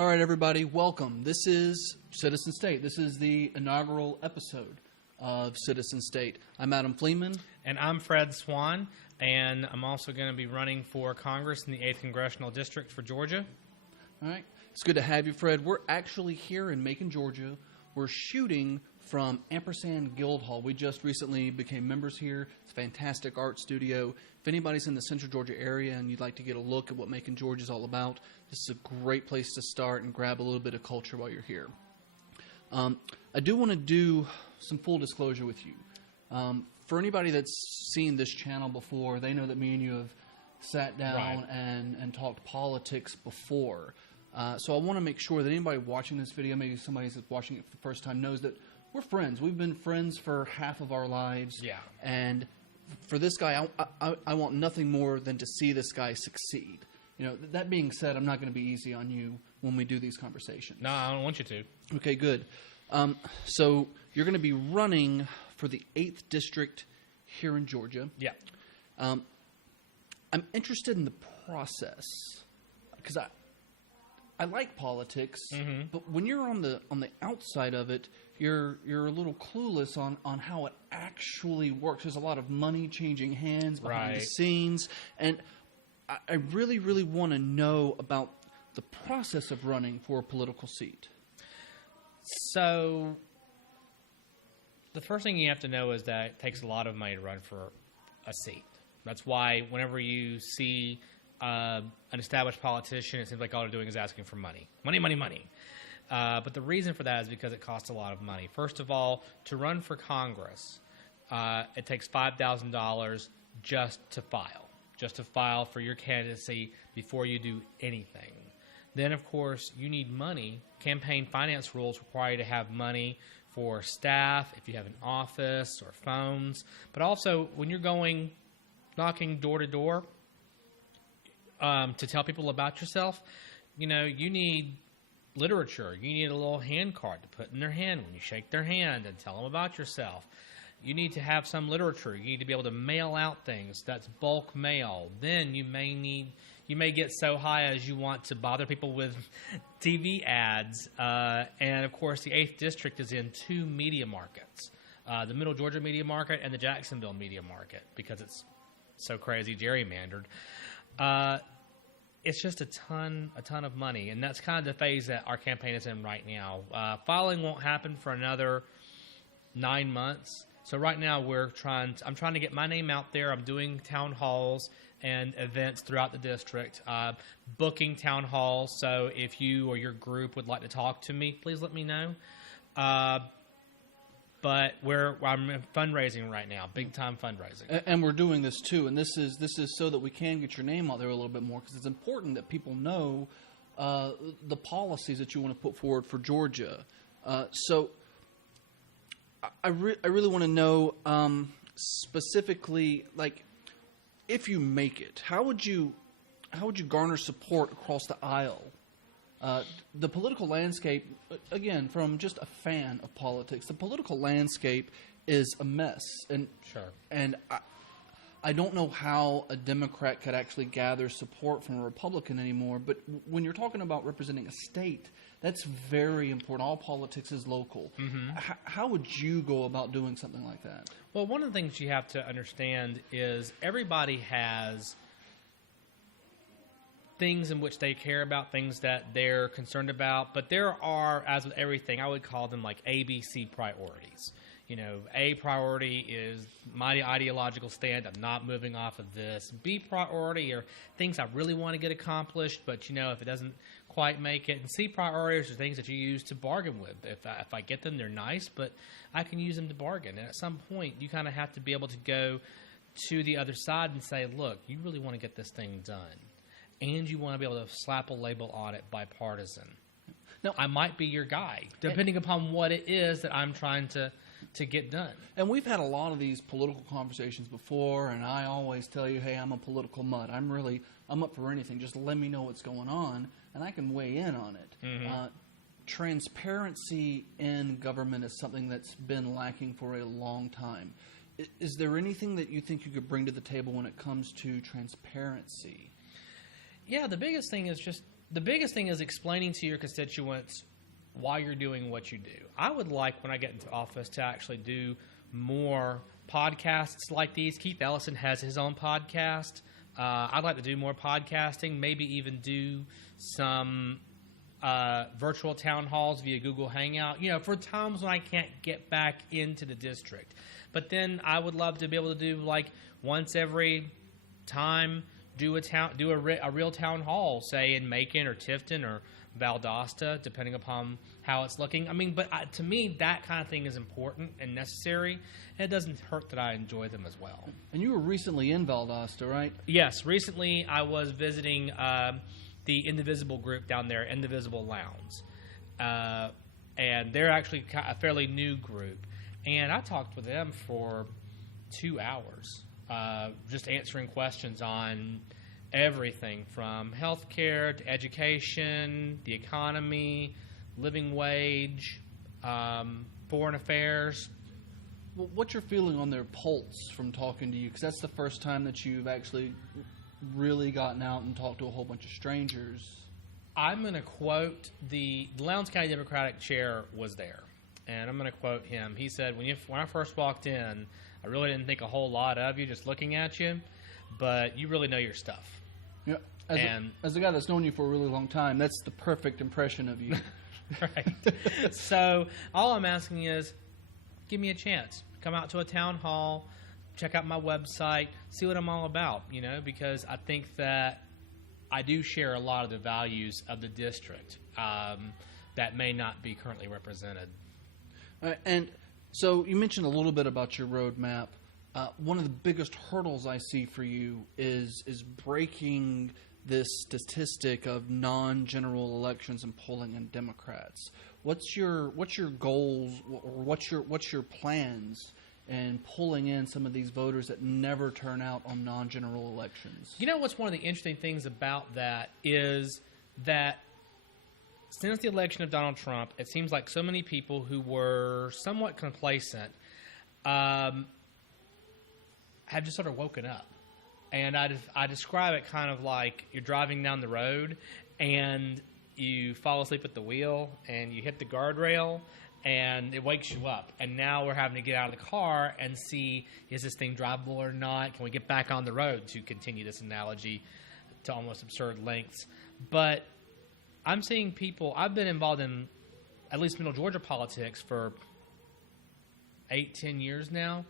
All right, everybody, welcome. This is Citizen State. This is the inaugural episode of Citizen State. I'm Adam Fleeman. And I'm Fred Swan, and I'm also going to be running for Congress in the 8th Congressional District for Georgia. All right. It's good to have you, Fred. We're actually here in Macon, Georgia. We're shooting from Ampersand Guild Hall. We just recently became members here. It's a fantastic art studio. If anybody's in the Central Georgia area and you'd like to get a look at what Macon, Georgia is all about, this is a great place to start and grab a little bit of culture while you're here. I do want to do some full disclosure with you. For anybody that's seen this channel before, they know that me and you have sat down and talked politics before. So I want to make sure that anybody watching this video, maybe somebody that's watching it for the first time, knows that we're friends. We've been friends for half of our lives. Yeah. And for this guy, I want nothing more than to see this guy succeed. You know, that being said, I'm not going to be easy on you when we do these conversations. No, I don't want you to. Okay, good. So you're going to be running for the 8th District here in Georgia. Yeah. I'm interested in the process because I like politics, but when you're on the outside of it, you're a little clueless on how it actually works. There's a lot of money changing hands behind the scenes, and I really, really want to know about the process of running for a political seat. So the first thing you have to know is that it takes a lot of money to run for a seat. That's why whenever you see an established politician, it seems like all they're doing is asking for money. Money, money, money. But the reason for that is because it costs a lot of money. First of all, to run for Congress, it takes $5,000 just to file for your candidacy before you do anything. Then, of course, you need money. Campaign finance rules require you to have money for staff, if you have an office or phones. But also, when you're going knocking door to door, to tell people about yourself, you know, you need literature. You need a little hand card to put in their hand when you shake their hand and tell them about yourself. You need to have some literature. You need to be able to mail out things. That's bulk mail. Then you may get so high as you want to bother people with TV ads. And, of course, the 8th District is in two media markets, the Middle Georgia media market and the Jacksonville media market, because it's so crazy gerrymandered. It's just a ton of money, and that's kind of the phase that our campaign is in right now. Filing won't happen for another 9 months. So right now I'm trying to get my name out there. I'm doing town halls and events throughout the district, booking town halls. So if you or your group would like to talk to me, please let me know. But I'm fundraising right now, big time fundraising, and we're doing this too. And this is so that we can get your name out there a little bit more, because it's important that people know the policies that you want to put forward for Georgia. So I really want to know specifically, like, if you make it, how would you garner support across the aisle? The political landscape, again, from just a fan of politics, the political landscape is a mess. And sure. And I don't know how a Democrat could actually gather support from a Republican anymore. But when you're talking about representing a state, that's very important. All politics is local. How would you go about doing something like that? Well, one of the things you have to understand is everybody has things in which they care about, things that they're concerned about, but there are, as with everything, I would call them like A.B.C. priorities. You know, A priority is my ideological stand. I'm not moving off of this. B priority are things I really want to get accomplished, but, you know, if it doesn't quite make it. And C priorities are things that you use to bargain with. If I get them, they're nice, but I can use them to bargain. And at some point, you kind of have to be able to go to the other side and say, look, you really want to get this thing done. And you want to be able to slap a label on it, bipartisan. Now, I might be your guy, depending upon what it is that I'm trying to get done. And we've had a lot of these political conversations before, and I always tell you, hey, I'm a political mutt. I'm up for anything. Just let me know what's going on, and I can weigh in on it. Transparency in government is something that's been lacking for a long time. Is there anything that you think you could bring to the table when it comes to transparency? Yeah, the biggest thing is just the biggest thing is explaining to your constituents why you're doing what you do. I would like, when I get into office, to actually do more podcasts like these. Keith Ellison has his own podcast. I'd like to do more podcasting, maybe even do some virtual town halls via Google Hangout, for times when I can't get back into the district. But then I would love to be able to do, like, once every time, do a real town hall, say in Macon or Tifton or Valdosta, depending upon how it's looking. I mean, but to me, that kind of thing is important and necessary. And it doesn't hurt that I enjoy them as well. And you were recently in Valdosta, right? Yes, recently I was visiting the Indivisible group down there, Indivisible Lowndes. And they're actually a fairly new group. And I talked with them for 2 hours, just answering questions on everything from healthcare to education, the economy, living wage, foreign affairs. Well, what's your feeling on their pulse from talking to you? Because that's the first time that you've actually really gotten out and talked to a whole bunch of strangers. I'm going to quote the Lowndes County Democratic chair was there, and I'm going to quote him. He said, when I first walked in, I really didn't think a whole lot of you just looking at you, but you really know your stuff. Yeah. As a guy that's known you for a really long time, that's the perfect impression of you. Right. So all I'm asking is, give me a chance. Come out to a town hall, check out my website, see what I'm all about, because I think that I do share a lot of the values of the district that may not be currently represented. And so you mentioned a little bit about your roadmap. One of the biggest hurdles I see for you is breaking this statistic of non-general elections and polling in Democrats. What's your goals, or what's your plans in pulling in some of these voters that never turn out on non-general elections? What's one of the interesting things about that is that since the election of Donald Trump, it seems like so many people who were somewhat complacent have just sort of woken up. And I describe it kind of like you're driving down the road and you fall asleep at the wheel and you hit the guardrail and it wakes you up. And now we're having to get out of the car and see, is this thing drivable or not? Can we get back on the road, to continue this analogy to almost absurd lengths? But I'm seeing people, I've been involved in at least Middle Georgia politics for 8-10 years now.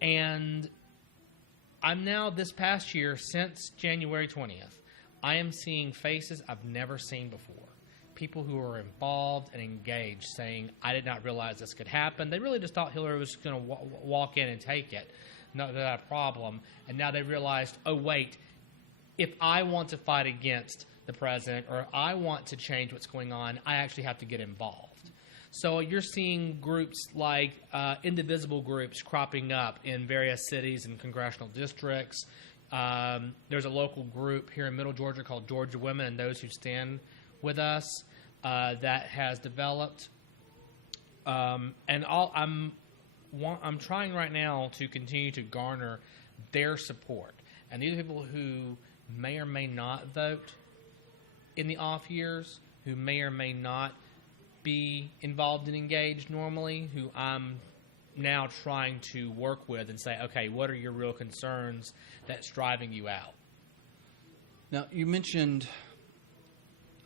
And I'm now, this past year, since January 20th, I am seeing faces I've never seen before. People who are involved and engaged saying, I did not realize this could happen. They really just thought Hillary was going to walk in and take it. Not that a problem. And now they realized, oh, wait, if I want to fight against the president or I want to change what's going on, I actually have to get involved. So you're seeing groups like indivisible groups cropping up in various cities and congressional districts. There's a local group here in Middle Georgia called Georgia Women and Those Who Stand With Us that has developed. And I'm trying right now to continue to garner their support. And these are people who may or may not vote in the off years, who may or may not be involved and engaged normally, who I'm now trying to work with and say, okay, what are your real concerns that's driving you out? Now, you mentioned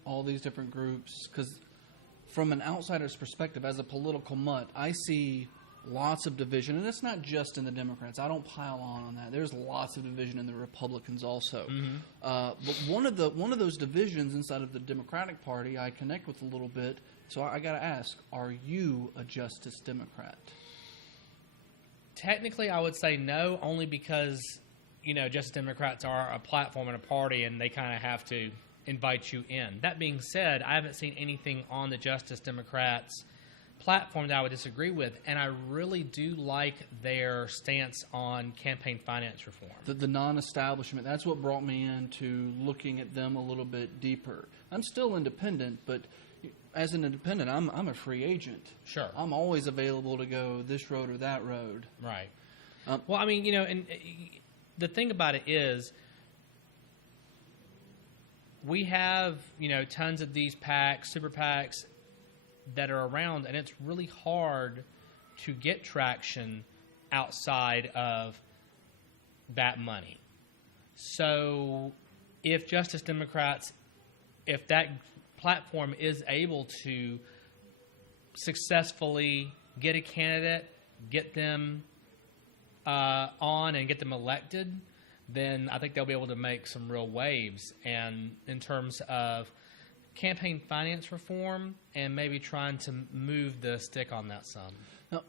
all these different groups, because from an outsider's perspective, as a political mutt, I see lots of division, and it's not just in the Democrats. I don't pile on that. There's lots of division in the Republicans also. Mm-hmm. But one of those divisions inside of the Democratic Party I connect with a little bit. So I got to ask, are you a Justice Democrat? Technically, I would say no, only because, Justice Democrats are a platform and a party, and they kind of have to invite you in. That being said, I haven't seen anything on the Justice Democrats platform that I would disagree with, and I really do like their stance on campaign finance reform. The non-establishment, that's what brought me into looking at them a little bit deeper. I'm still independent, but as an independent, I'm a free agent. Sure. I'm always available to go this road or that road. Right. Well, I mean, and the thing about it is, we have, tons of these PACs, super PACs that are around, and it's really hard to get traction outside of that money. So if Justice Democrats, if that platform is able to successfully get a candidate, get them on and get them elected, then I think they'll be able to make some real waves. And in terms of campaign finance reform and maybe trying to move the stick on that some. Now,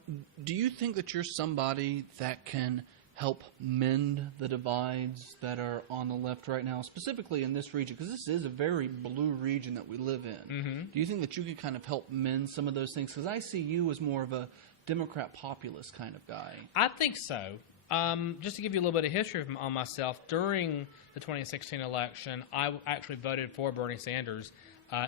do you think that you're somebody that can help mend the divides that are on the left right now, specifically in this region? Because this is a very blue region that we live in. Mm-hmm. Do you think that you could kind of help mend some of those things? Because I see you as more of a Democrat populist kind of guy. I think so. Just to give you a little bit of history on myself, during the 2016 election, I actually voted for Bernie Sanders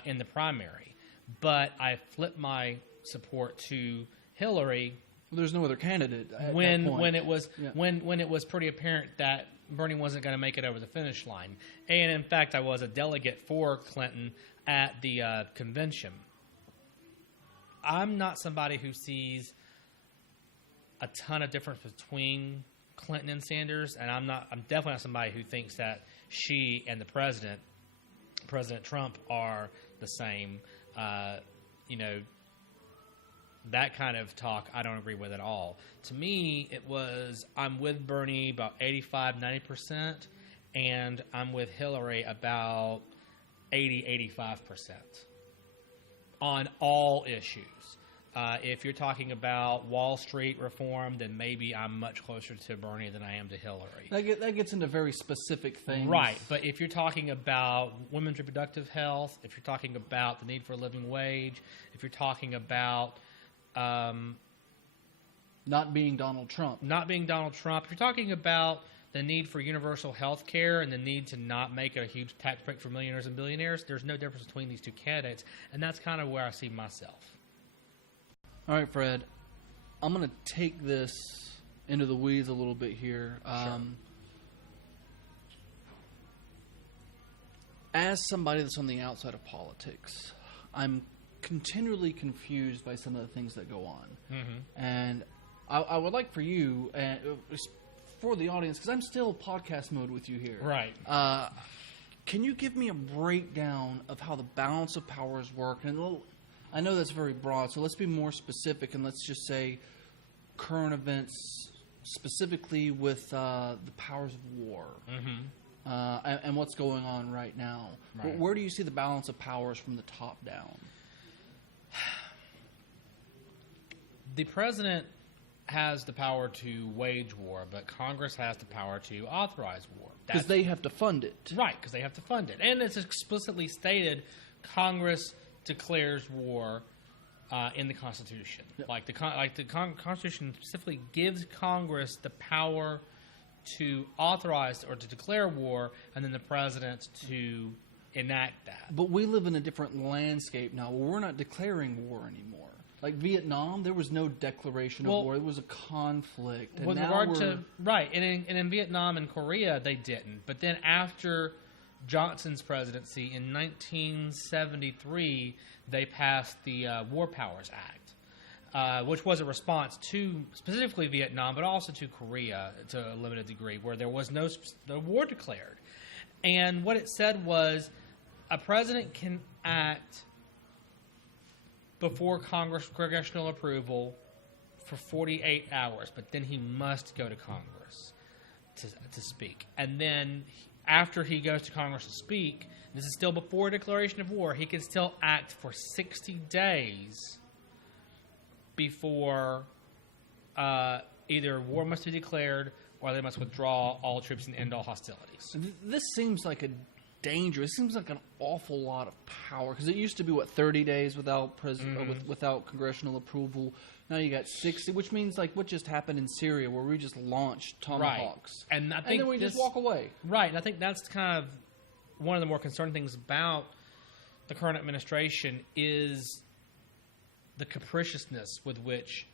in the primary, but I flipped my support to Hillary. Well, there's no other candidate at when that point. when it was pretty apparent that Bernie wasn't going to make it over the finish line, and in fact, I was a delegate for Clinton at the convention. I'm not somebody who sees a ton of difference between Clinton and Sanders, and I'm definitely not somebody who thinks that she and the President Trump, are the same. That kind of talk I don't agree with at all. To me, it was I'm with Bernie about 85-90%, and I'm with Hillary about 80-85% on all issues. If you're talking about Wall Street reform, then maybe I'm much closer to Bernie than I am to Hillary. That gets into very specific things. Right, but if you're talking about women's reproductive health, if you're talking about the need for a living wage, if you're talking about not being Donald Trump. If you're talking about the need for universal health care and the need to not make a huge tax break for millionaires and billionaires, there's no difference between these two candidates, and that's kind of where I see myself. All right, Fred, I'm going to take this into the weeds a little bit here. Sure. As somebody that's on the outside of politics, I'm continually confused by some of the things that go on. Mm-hmm. And I would like for you, for the audience, because I'm still podcast mode with you here. Right. Can you give me a breakdown of how the balance of powers work? And I know that's very broad, so let's be more specific, and let's just say current events, specifically with the powers of war, and what's going on right now. Right. Where do you see the balance of powers from the top down? The president has the power to wage war, but Congress has the power to authorize war. Because they have to fund it. Right, because they have to fund it. And it's explicitly stated Congress declares war in the Constitution. Yep. Like the Constitution specifically gives Congress the power to authorize or to declare war, and then the president to enact that. But we live in a different landscape now. We're not declaring war anymore. Like Vietnam, there was no declaration of war. It was a conflict. And in Vietnam and Korea, they didn't. But then after Johnson's presidency in 1973, they passed the War Powers Act, which was a response to specifically Vietnam, but also to Korea to a limited degree, where there was no war declared. And what it said was a president can act before congressional approval for 48 hours, but then he must go to Congress to speak. And then after he goes to Congress to speak, this is still before declaration of war, he can still act for 60 days before either war must be declared or they must withdraw all troops and end all hostilities. This seems like a dangerous. It seems like an awful lot of power, because it used to be 30 days without without congressional approval. Now you got 60, which means like what just happened in Syria, where we just launched tomahawks, right. And then we just walk away. Right, and I think that's kind of one of the more concerning things about the current administration is the capriciousness with which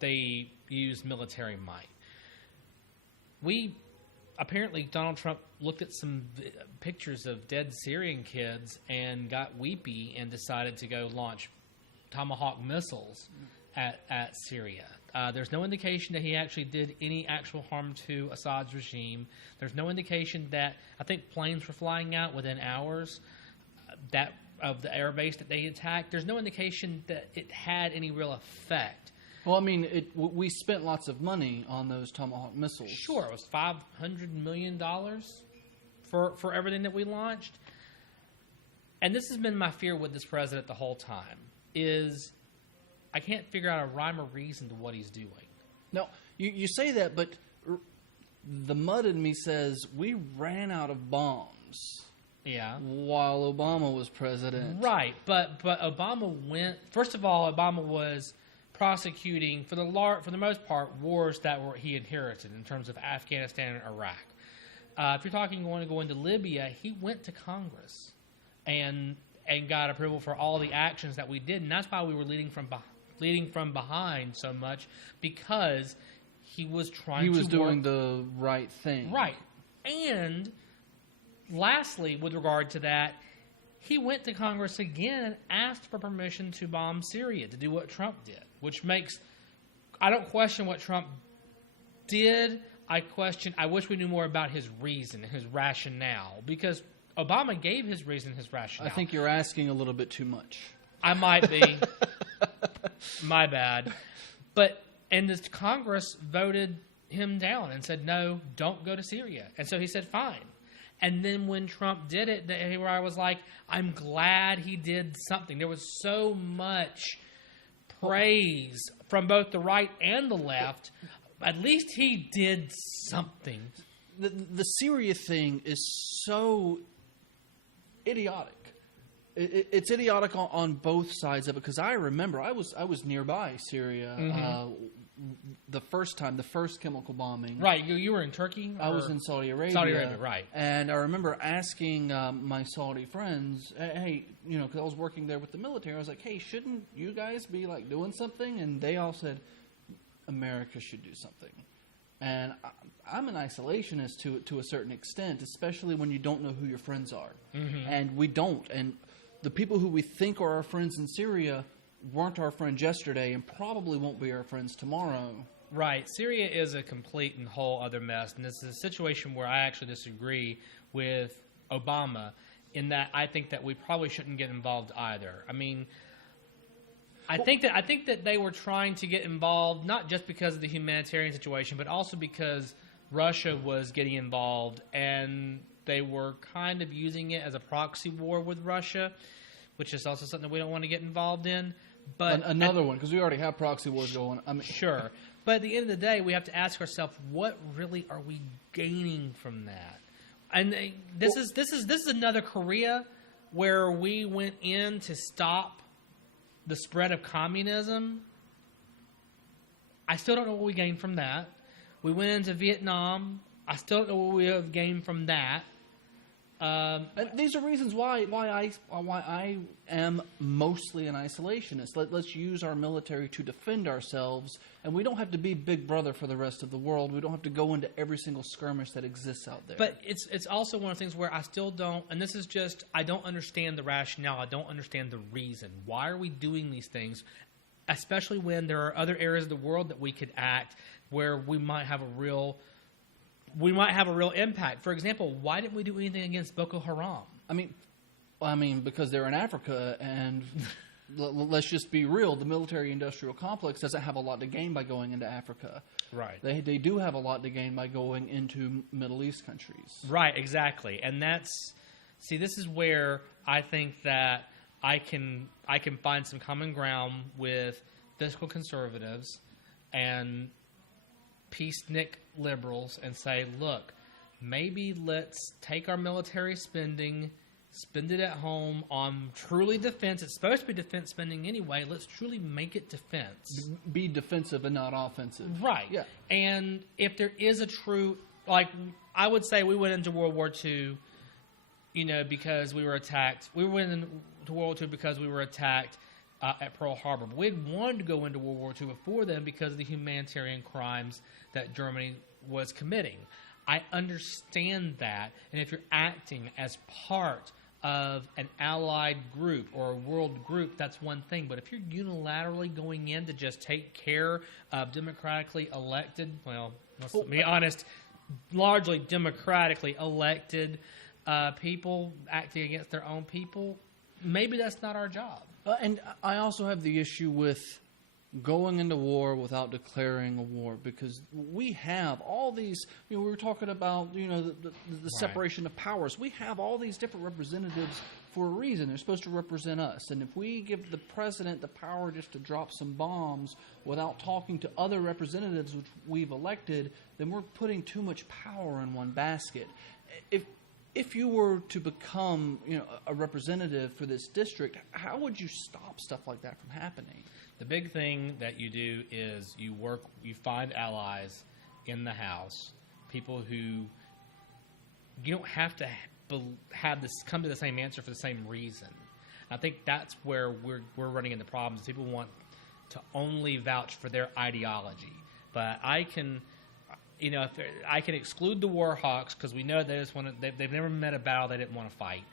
they use military might. We apparently Donald Trump looked at some pictures of dead Syrian kids and got weepy and decided to go launch Tomahawk missiles at Syria. There's no indication that he actually did any actual harm to Assad's regime. There's no indication that, I think planes were flying out within hours of the air base that they attacked. There's no indication that it had any real effect. Well, I mean, we spent lots of money on those Tomahawk missiles. Sure, it was $500 million for everything that we launched. And this has been my fear with this president the whole time, is I can't figure out a rhyme or reason to what he's doing. No, you say that, but the mud in me says we ran out of bombs. Yeah. While Obama was president. Right, but Obama went... First of all, Obama was prosecuting, for the most part, wars that he inherited in terms of Afghanistan and Iraq. If you're talking going to go into Libya, he went to Congress and got approval for all the actions that we did, and that's why we were leading from behind so much, because he was doing the right thing. Right, and lastly, with regard to that, he went to Congress again and asked for permission to bomb Syria, to do what Trump did, which makes... I don't question what Trump did. I wish we knew more about his reason, his rationale, because Obama gave his reason, his rationale. I think you're asking a little bit too much. I might be. My bad. And this Congress voted him down and said, no, don't go to Syria. And so he said, fine. And then when Trump did it, where I was like, I'm glad he did something. There was so much praise from both the right and the left. At least he did something. The Syria thing is so idiotic. It's idiotic on both sides of it, because I remember I was nearby Syria the first chemical bombing. Right, you were in Turkey? I was in Saudi Arabia. Saudi Arabia, right. And I remember asking my Saudi friends, hey, because I was working there with the military, I was like, hey, shouldn't you guys be like doing something? And they all said, America should do something. And I'm an isolationist to a certain extent, especially when you don't know who your friends are. Mm-hmm. And we don't. And the people who we think are our friends in Syria weren't our friends yesterday and probably won't be our friends tomorrow. Right. Syria is a complete and whole other mess. And this is a situation where I actually disagree with Obama in that I think that we probably shouldn't get involved either. I mean, I think that they were trying to get involved not just because of the humanitarian situation, but also because Russia was getting involved, and they were kind of using it as a proxy war with Russia, which is also something we don't want to get involved in. But another one, because we already have proxy wars going. Sure. But at the end of the day, we have to ask ourselves, what really are we gaining from that? And this is another Korea where we went in to stop the spread of communism. I still don't know what we gained from that. We went into Vietnam. I still don't know what we have gained from that. And these are reasons why I am mostly an isolationist. Let's use our military to defend ourselves, and we don't have to be Big Brother for the rest of the world. We don't have to go into every single skirmish that exists out there. But it's also one of the things where I still don't, and this is just, I don't understand the rationale. I don't understand the reason. Why are we doing these things, especially when there are other areas of the world that we could act where we might have a real impact. For example, why didn't we do anything against Boko Haram? I mean, because they're in Africa, and let's just be real. The military-industrial complex doesn't have a lot to gain by going into Africa. Right. They do have a lot to gain by going into Middle East countries. Right, exactly. And this is where I think that I can find some common ground with fiscal conservatives and peacenik liberals and say, look, maybe let's take our military spending, spend it at home on truly defense. It's supposed to be defense spending anyway. Let's truly make it defense. Be defensive and not offensive. Right. Yeah. And if there is a true, like, I would say we went into World War II, because we were attacked. We went into World War II because we were attacked at Pearl Harbor. But we had wanted to go into World War II before then because of the humanitarian crimes that Germany was committing. I understand that. And if you're acting as part of an allied group or a world group, that's one thing. But if you're unilaterally going in to just take care of democratically elected, well, let's be honest, largely democratically elected people acting against their own people, maybe that's not our job. And I also have the issue with going into war without declaring a war, because we have all these, we were talking about, the separation of powers. We have all these different representatives for a reason. They're supposed to represent us. And if we give the president the power just to drop some bombs without talking to other representatives which we've elected, then we're putting too much power in one basket. If you were to become, a representative for this district, how would you stop stuff like that from happening? The big thing that you do is you find allies in the House, people who you don't have to come to the same answer for the same reason. I think that's where we're running into problems. People want to only vouch for their ideology, but I can exclude the war hawks because we know they've never met a battle they didn't want to fight.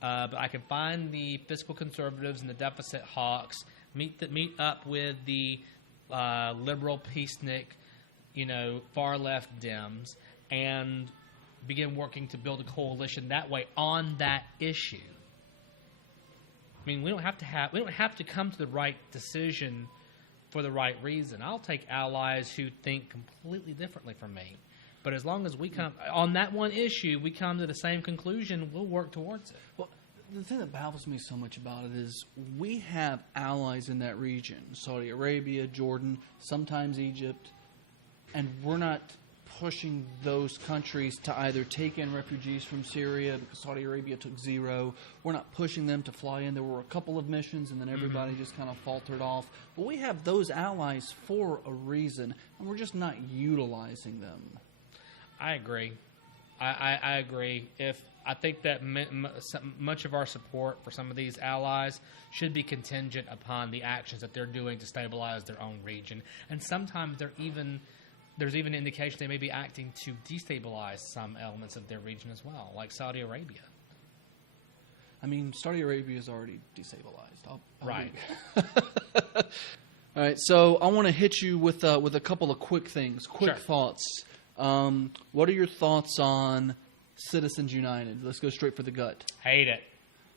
But I can find the fiscal conservatives and the deficit hawks, meet up with the liberal peacenik, far left Dems, and begin working to build a coalition that way on that issue. I mean, we don't have to come to the right decision for the right reason. I'll take allies who think completely differently from me. But as long as we come on that one issue, we come to the same conclusion, we'll work towards it. Well, the thing that baffles me so much about it is we have allies in that region, Saudi Arabia, Jordan, sometimes Egypt, and we're not pushing those countries to either take in refugees from Syria, because Saudi Arabia took 0. We're not pushing them to fly in. There were a couple of missions, and then everybody just kind of faltered off. But we have those allies for a reason, and we're just not utilizing them. I agree. I agree. I think that much of our support for some of these allies should be contingent upon the actions that they're doing to stabilize their own region. And sometimes there's even indication they may be acting to destabilize some elements of their region as well, like Saudi Arabia. I mean, Saudi Arabia is already destabilized. Right. All right, so I want to hit you with a couple of quick things, quick thoughts. What are your thoughts on Citizens United? Let's go straight for the gut. Hate it.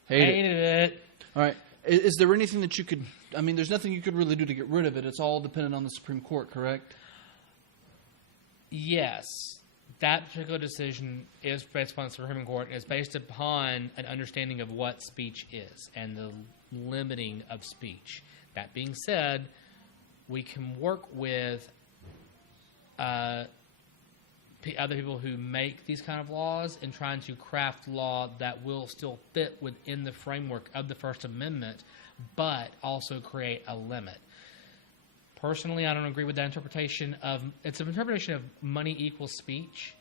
Hated it. All right. Is there anything that you could... I mean, there's nothing you could really do to get rid of it. It's all dependent on the Supreme Court, correct? Yes. That particular decision is based upon the Supreme Court. It's based upon an understanding of what speech is and the limiting of speech. That being said, we can work with... other people who make these kind of laws and trying to craft law that will still fit within the framework of the First Amendment, but also create a limit. Personally, I don't agree with that interpretation it's an interpretation of money equals speech,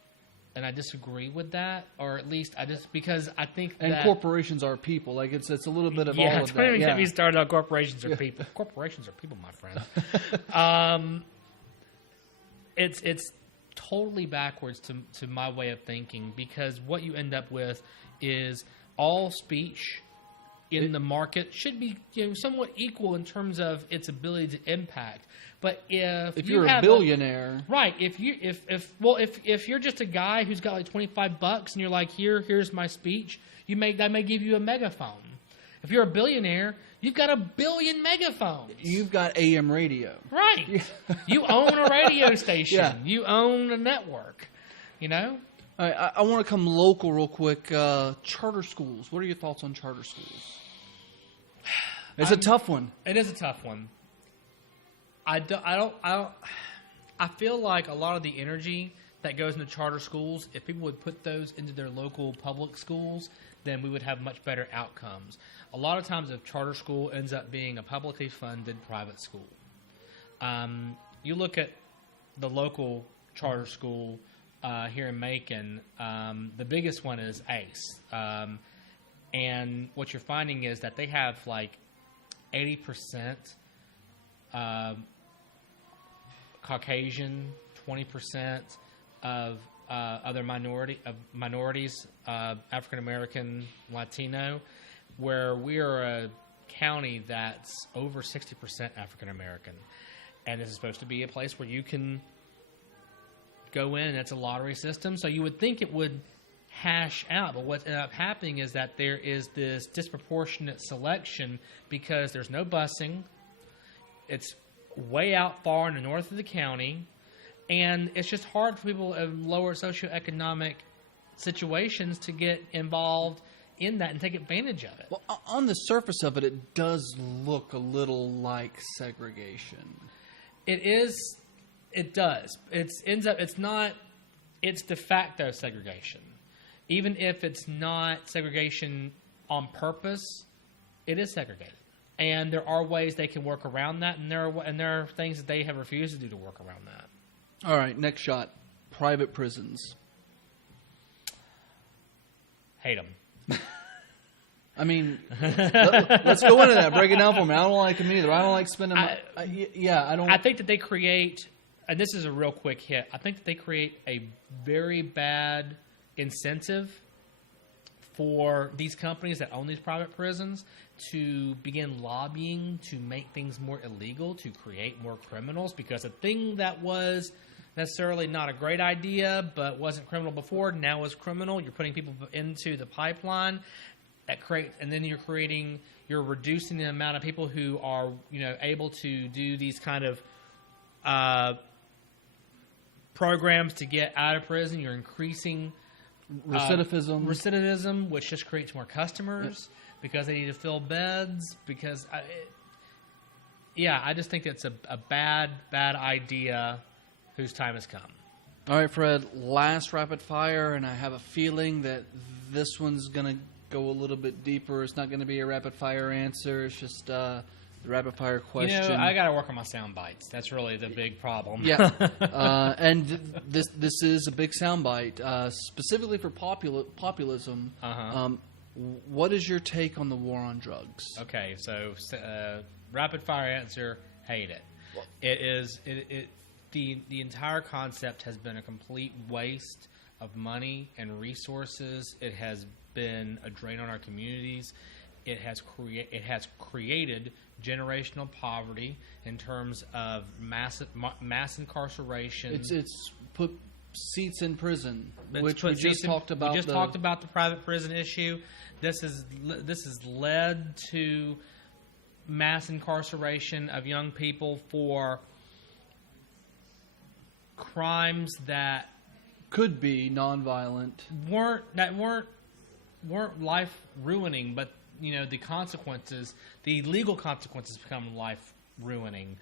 and I disagree with that, or at least because I think that... And corporations are people. Like, it's a little bit of all of that. Don't even get me started on corporations are people. Corporations are people, my friend. It's totally backwards to my way of thinking, because what you end up with is all speech in the market should be somewhat equal in terms of its ability to impact. But if you're a billionaire, right? If you're just a guy who's got like $25 and you're like, here's my speech, that may give you a megaphone. If you're a billionaire, you've got 1 billion megaphones. You've got AM radio. Right. You own a radio station. Yeah. You own a network. All right, I want to come local real quick. Charter schools. What are your thoughts on charter schools? It's a tough one. It is a tough one. I feel like a lot of the energy that goes into charter schools, if people would put those into their local public schools, then we would have much better outcomes. A lot of times a charter school ends up being a publicly funded private school. You look at the local charter school here in Macon, the biggest one is ACE. And what you're finding is that they have like 80% Caucasian, 20% of other minorities, African American, Latino, where we are a county that's over 60% African American, and this is supposed to be a place where you can go in, and it's a lottery system, so you would think it would hash out, but what ended up happening is that there is this disproportionate selection because there's no busing. It's way out far in the north of the county, and it's just hard for people in lower socioeconomic situations to get involved in that and take advantage of it. Well, on the surface of it, it does look a little like segregation. It is. It does. It's de facto segregation. Even if it's not segregation on purpose, it is segregated. And there are ways they can work around that, and there are things that they have refused to do to work around that. All right, next shot. Private prisons. Hate them. I mean, let's go into that. Break it down for me. I don't like them either. I don't like spending my... I don't... I think that they create... And this is a real quick hit. I think that they create a very bad incentive for these companies that own these private prisons to begin lobbying to make things more illegal, to create more criminals, because a thing that was necessarily not a great idea but wasn't criminal before now is criminal. You're putting people into the pipeline and then you're reducing the amount of people who are able to do these kind of programs to get out of prison. You're increasing recidivism, which just creates more customers because they need to fill beds. Because I just think it's a bad idea whose time has come. All right, Fred, last rapid fire, and I have a feeling that this one's going to go a little bit deeper. It's not going to be a rapid fire answer. It's just the rapid fire question. I got to work on my sound bites. That's really the big problem. Yeah, and this is a big sound bite, specifically for populism. What is your take on the war on drugs? Okay, so rapid fire answer: hate it. It is the entire concept has been a complete waste of money and resources. It has been a drain on our communities. It has created generational poverty in terms of mass incarceration. It's put seats in prison, which we we just talked about. We just talked about the private prison issue. This has led to mass incarceration of young people for crimes that could be nonviolent, weren't life ruining, but the consequences, the legal consequences, become life ruining.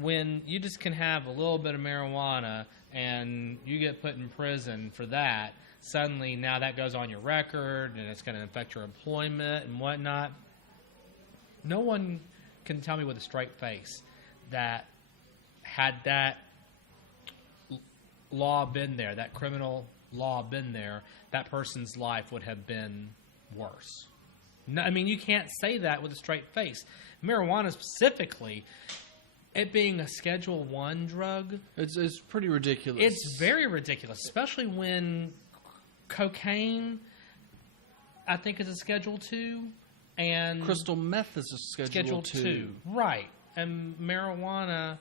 When you just can have a little bit of marijuana and you get put in prison for that, suddenly now that goes on your record and it's going to affect your employment and whatnot. No one can tell me with a straight face that had that law been there, that criminal law been there, that person's life would have been worse. No, I mean, you can't say that with a straight face. Marijuana specifically, it being a Schedule I drug, it's pretty ridiculous. It's very ridiculous, especially when cocaine, I think, is a Schedule II, and crystal meth is a Schedule II. Right, and marijuana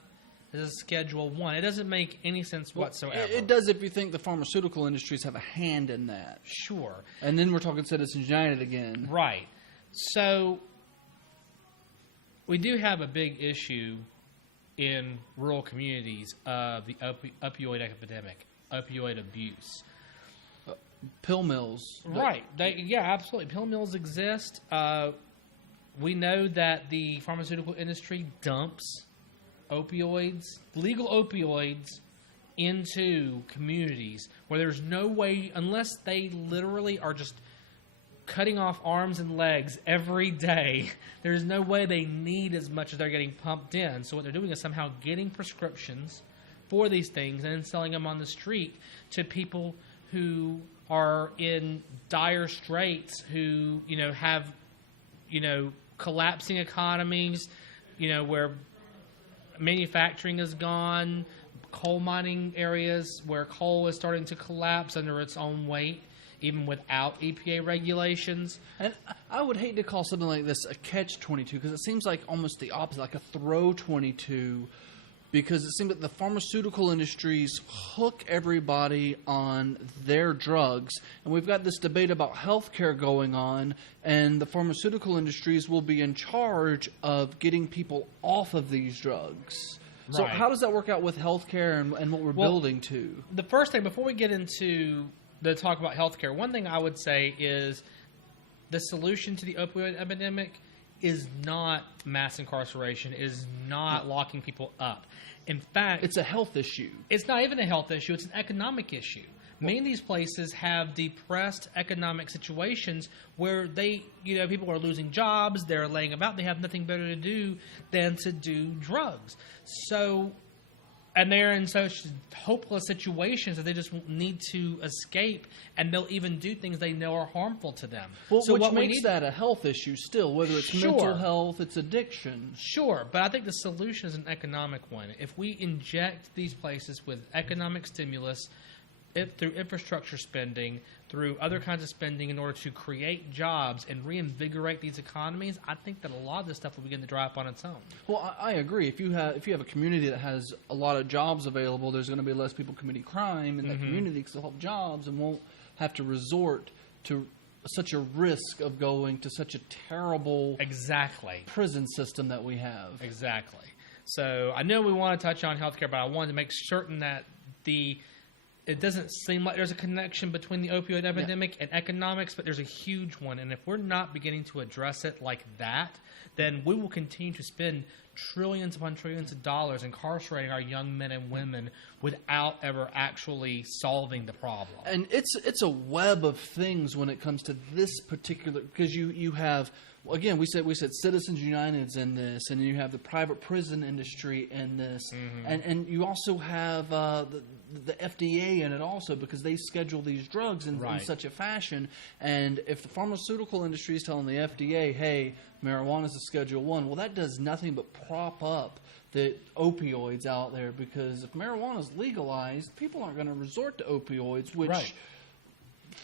is a Schedule I. It doesn't make any sense whatsoever. It does if you think the pharmaceutical industries have a hand in that. Sure. And then we're talking Citizens United again. Right. So we do have a big issue in rural communities of the opioid epidemic, opioid abuse. Pill mills. Right. Absolutely. Pill mills exist. We know that the pharmaceutical industry dumps legal opioids, into communities where there's no way, unless they literally are just cutting off arms and legs every day, there's no way they need as much as they're getting pumped in. So what they're doing is somehow getting prescriptions for these things and then selling them on the street to people who are in dire straits, who have collapsing economies, where manufacturing is gone, coal mining areas where coal is starting to collapse under its own weight, even without EPA regulations. And I would hate to call something like this a catch-22 because it seems like almost the opposite, like a throw-22, because it seems that the pharmaceutical industries hook everybody on their drugs. And we've got this debate about healthcare going on, and the pharmaceutical industries will be in charge of getting people off of these drugs. So Right. how does that work out with healthcare and what we're building to? The first thing, before we get into the talk about healthcare, one thing I would say is the solution to the opioid epidemic is not mass incarceration, is not locking people up. In fact, It's a health issue. it's not even a health issue, it's an economic issue. Many of these places have depressed economic situations where people are losing jobs, they're laying about, they have nothing better to do than to do drugs. And they're in such hopeless situations that they just need to escape, and they'll even do things they know are harmful to them. Well, So which what we makes need- that a health issue still, whether it's Sure. mental health, it's addiction. Sure, but I think the solution is an economic one. If we inject these places with economic stimulus through infrastructure spending, through other kinds of spending in order to create jobs and reinvigorate these economies, I think that a lot of this stuff will begin to dry up on its own. Well, I agree. If you have a community that has a lot of jobs available, there's going to be less people committing crime in that community because they'll have jobs and won't have to resort to such a risk of going to such a terrible Exactly. prison system that we have. Exactly. So I know we want to touch on healthcare, but I wanted to make certain that it doesn't seem like there's a connection between the opioid epidemic and economics, but there's a huge one. And if we're not beginning to address it like that, then we will continue to spend trillions upon trillions of dollars incarcerating our young men and women without ever actually solving the problem. And it's a web of things when it comes to this particular, because you have, again, we said Citizens United's in this, and you have the private prison industry in this, and you also have the FDA in it also, because they schedule these drugs in such a fashion. And if the pharmaceutical industry is telling the FDA, hey, marijuana is a Schedule 1, well, that does nothing but prop up the opioids out there, because if marijuana is legalized, people aren't going to resort to opioids, which,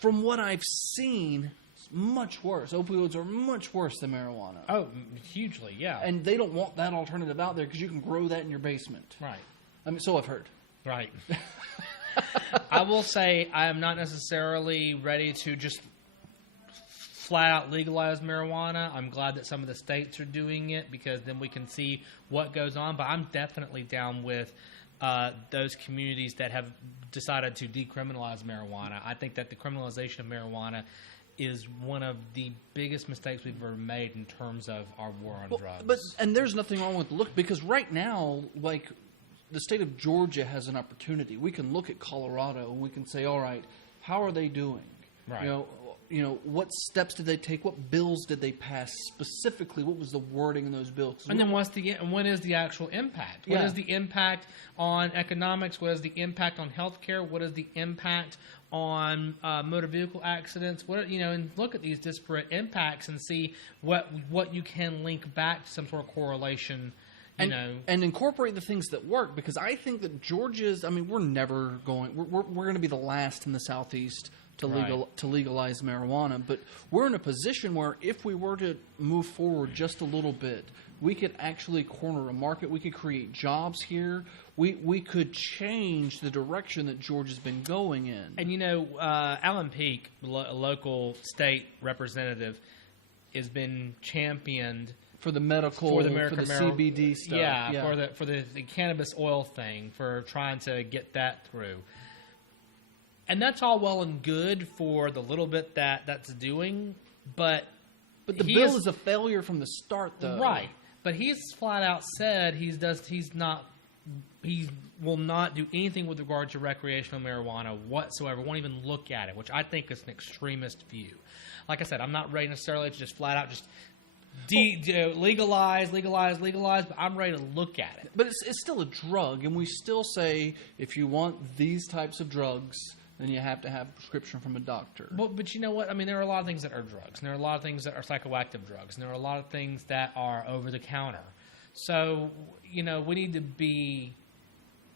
from what I've seen, is much worse. Opioids are much worse than marijuana. Oh, hugely, yeah. And they don't want that alternative out there because you can grow that in your basement. Right. I mean, so I've heard. Right. I will say I am not necessarily ready to just flat out legalize marijuana. I'm glad that some of the states are doing it, because then we can see what goes on. But I'm definitely down with those communities that have decided to decriminalize marijuana. I think that the criminalization of marijuana is one of the biggest mistakes we've ever made in terms of our war on drugs. And there's nothing wrong with because right now, like, the state of Georgia has an opportunity. We can look at Colorado and we can say, all right, how are they doing? Right. You know, what steps did they take? What bills did they pass specifically? What was the wording in those bills? And then when is the actual impact? What is the impact on economics? What is the impact on healthcare? What is the impact on motor vehicle accidents? And look at these disparate impacts and see what you can link back to some sort of correlation. And incorporate the things that work, because I think that Georgia's. I mean, we're going to be the last in the Southeast to legalize marijuana, but we're in a position where if we were to move forward just a little bit, we could actually corner a market. We could create jobs here. We could change the direction that Georgia's been going in. And Alan Peake, a local state representative, has been championed for the CBD stuff. For the cannabis oil thing, for trying to get that through. And that's all well and good for the little bit that's doing, but the bill is a failure from the start, though. Right. But he's flat out said he will not do anything with regard to recreational marijuana whatsoever, won't even look at it, which I think is an extremist view. Like I said, I'm not ready necessarily to just flat out just legalize, but I'm ready to look at it. But it's still a drug, and we still say if you want these types of drugs, then you have to have a prescription from a doctor. But you know what? I mean, there are a lot of things that are drugs, and there are a lot of things that are psychoactive drugs, and there are a lot of things that are over the counter. So, we need to be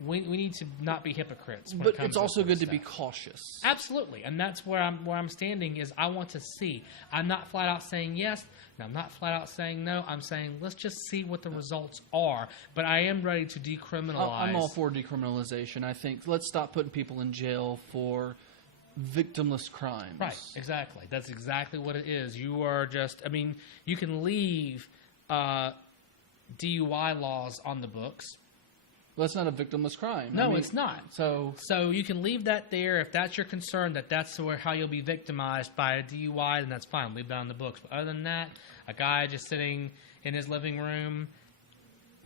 we need to not be hypocrites. When But it comes it's also to good this to be stuff. cautious. Absolutely, and that's where I'm standing. Is I want to see. I'm not flat out saying yes, and I'm not flat out saying no. I'm saying let's just see what the results are. But I am ready to decriminalize. I'm all for decriminalization. I think let's stop putting people in jail for victimless crimes. Right, exactly. That's exactly what it is. You are just. I mean, you can leave DUI laws on the books. Well, that's not a victimless crime. No, it's not. So you can leave that there if that's your concern, that's how you'll be victimized by a DUI, then that's fine. Leave that on the books. But other than that, a guy just sitting in his living room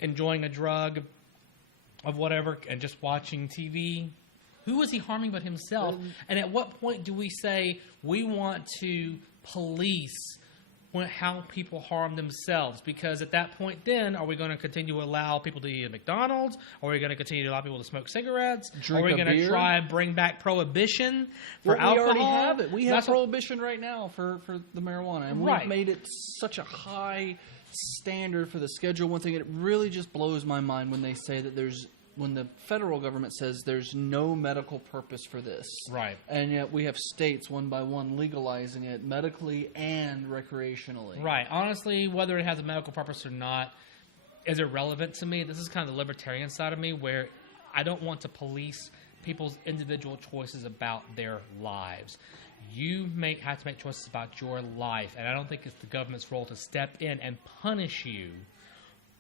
enjoying a drug of whatever and just watching TV, who is he harming but himself? And at what point do we say we want to police how people harm themselves? Because at that point then, are we going to continue to allow people to eat at McDonald's? Are we going to continue to allow people to smoke cigarettes? Drink are we a going to beer? try and bring back prohibition for Well, we alcohol? already have it. We have That's what- prohibition right now for the marijuana. And Right. we've made it such a high standard for the Schedule 1 thing. It really just blows my mind when they say that when the federal government says there's no medical purpose for this. Right. And yet we have states one by one legalizing it medically and recreationally. Right. Honestly, whether it has a medical purpose or not is irrelevant to me. This is kind of the libertarian side of me where I don't want to police people's individual choices about their lives. You have to make choices about your life, and I don't think it's the government's role to step in and punish you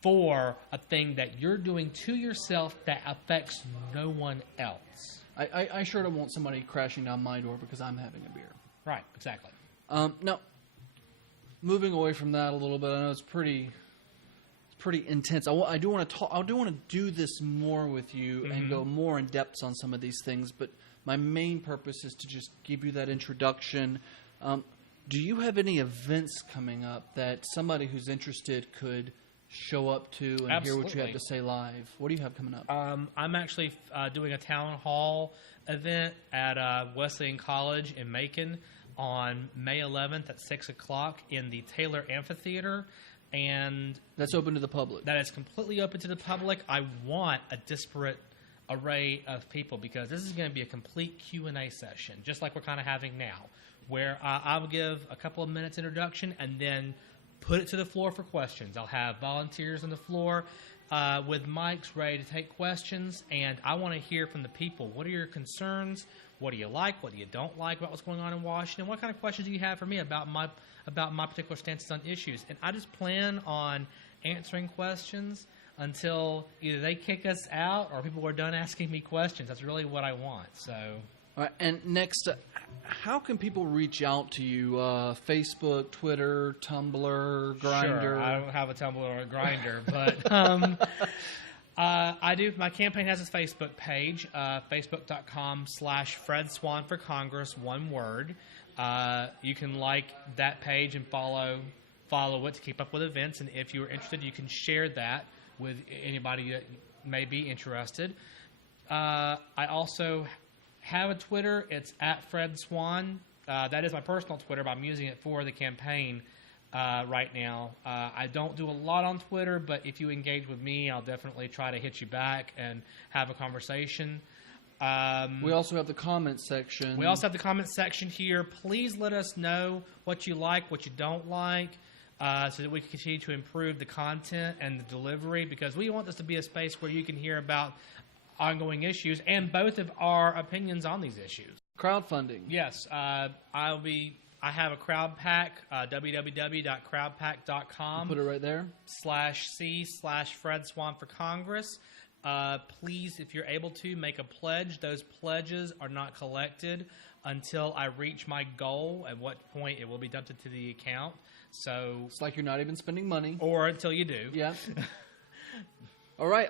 for a thing that you're doing to yourself that affects no one else. I sure don't want somebody crashing down my door because I'm having a beer. Right, exactly. Now, moving away from that a little bit, I know it's pretty intense. I do want to talk. I do want to do this more with you and go more in depth on some of these things. But my main purpose is to just give you that introduction. Do you have any events coming up that somebody who's interested could show up to and hear what you have to say live? What do you have coming up? I'm actually doing a town hall event at Wesleyan College in Macon on May 11th at 6 o'clock in the Taylor Amphitheater. And that's open to the public. That is completely open to the public. I want a disparate array of people because this is going to be a complete Q&A session, just like we're kind of having now, where I'll give a couple of minutes introduction and then put it to the floor for questions. I'll have volunteers on the floor with mics ready to take questions, and I want to hear from the people. What are your concerns? What do you like? What do you don't like about what's going on in Washington? What kind of questions do you have for me about my particular stances on issues? And I just plan on answering questions until either they kick us out or people are done asking me questions. That's really what I want. So, all right, and next, how can people reach out to you? Facebook, Twitter, Tumblr, Grindr? Sure, I don't have a Tumblr or a Grindr, but I do. My campaign has a Facebook page, facebook.com/Fred Swan for Congress, one word. You can like that page and follow it to keep up with events. And if you're interested, you can share that with anybody that may be interested. I also have a Twitter. It's @FredSwan. That is my personal Twitter, but I'm using it for the campaign right now. I don't do a lot on Twitter, but if you engage with me, I'll definitely try to hit you back and have a conversation. We also have the comment section. We also have the comment section here. Please let us know what you like, what you don't like, so that we can continue to improve the content and the delivery, because we want this to be a space where you can hear about ongoing issues and both of our opinions on these issues. Crowdfunding. Yes. I have a crowd pack, www.crowdpack.com. Put it right there. /C/Fred Swan for Congress. Please, if you're able to, make a pledge. Those pledges are not collected until I reach my goal, at what point it will be dumped into the account. So it's like you're not even spending money. Or until you do. Yeah. All right.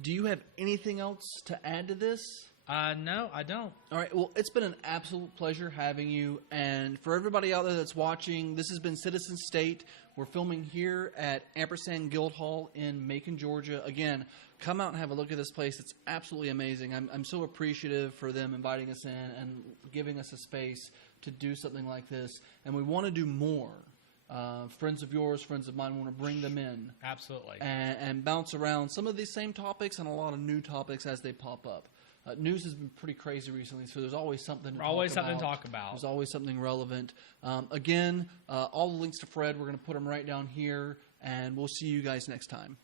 Do you have anything else to add to this? No, I don't. All right. Well, it's been an absolute pleasure having you. And for everybody out there that's watching, this has been Citizen State. We're filming here at Ampersand Guild Hall in Macon, Georgia. Again, come out and have a look at this place. It's absolutely amazing. I'm so appreciative for them inviting us in and giving us a space to do something like this. And we want to do more. friends of yours, friends of mine, want to bring them in. Absolutely. And bounce around some of these same topics and a lot of new topics as they pop up. News has been pretty crazy recently, so there's always something to talk about. There's always something relevant. Again, all the links to Fred, we're going to put them right down here, and we'll see you guys next time.